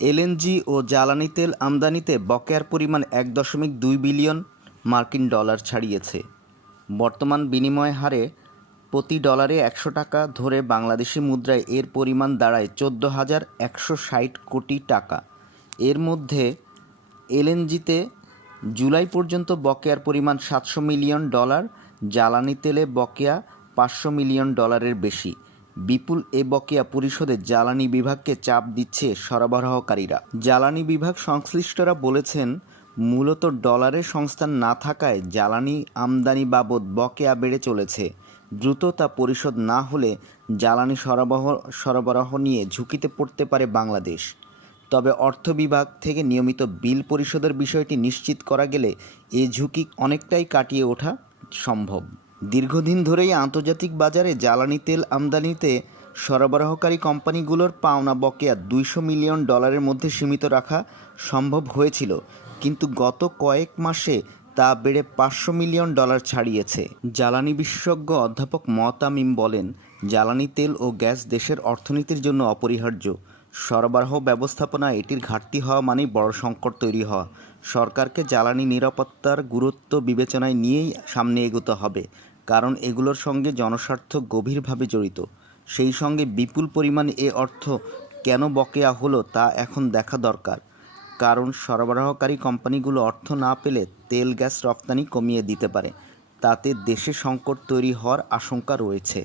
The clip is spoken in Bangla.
এলএনজি ও জ্বালানি তেল আমদানিতে বকেয়ার পরিমাণ ১.২ বিলিয়ন মার্কিন ডলার ছাড়িয়েছে। বর্তমান বিনিময় হারে প্রতি ডলারে ১০০ টাকা ধরে বাংলাদেশি মুদ্রায় এর পরিমাণ দাঁড়ায় ১৪,১৬০ কোটি টাকা। এর মধ্যে এলএনজিতে জুলাই পর্যন্ত বকেয়ার পরিমাণ ৭০০ মিলিয়ন ডলার, জ্বালানি তেলে বকেয়া ৫০০ মিলিয়ন ডলারের বেশি। বিপুল এ বকেয়া পরিশোধে জ্বালানি বিভাগকে চাপ দিচ্ছে সরবরাহকারীরা। জ্বালানি বিভাগ সংশ্লিষ্টরা বলেছেন, মূলত ডলারের সংস্থান না থাকায় জ্বালানি আমদানি বাবদ বকেয়া বেড়ে চলেছে। দ্রুত তা পরিশোধ না হলে জ্বালানি সরবরাহ নিয়ে ঝুঁকিতে পড়তে পারে বাংলাদেশ। তবে অর্থ বিভাগ থেকে নিয়মিত বিল পরিশোধের বিষয়টি নিশ্চিত করা গেলে এ ঝুঁকি অনেকটাই কাটিয়ে ওঠা সম্ভব। দীর্ঘদিন ধরেই আন্তর্জাতিক বাজারে জ্বালানি তেল আমদানিতে সরবরাহকারী কোম্পানিগুলোর পাওনা বকেয়া ২০০ মিলিয়ন ডলারের মধ্যে সীমিত রাখা সম্ভব হয়েছিল, কিন্তু গত কয়েক মাসে তা বেড়ে ৫০০ মিলিয়ন ডলার ছাড়িয়েছে। জ্বালানি বিশেষজ্ঞ অধ্যাপক তামিম বলেন, জ্বালানি তেল ও গ্যাস দেশের অর্থনীতির জন্য অপরিহার্য। সরবরাহ ব্যবস্থাপনায় এটির ঘাটতি হওয়া মানেই বড় সংকট তৈরি হওয়া। সরকারকে জ্বালানি নিরাপত্তার গুরুত্ব বিবেচনায় নিয়েই সামনে এগোতে হবে, কারণ এগুলোর সঙ্গে জনস্বার্থ গভীরভাবে জড়িত। সেই সঙ্গে বিপুল পরিমাণ এ অর্থ কেন বকেয়া হলো তা এখন দেখা দরকার, কারণ সরবরাহকারী কোম্পানিগুলো অর্থ না পেলে তেল গ্যাস রপ্তানি কমিয়ে দিতে পারে। তাতে দেশে সংকট তৈরি হওয়ার আশঙ্কা রয়েছে।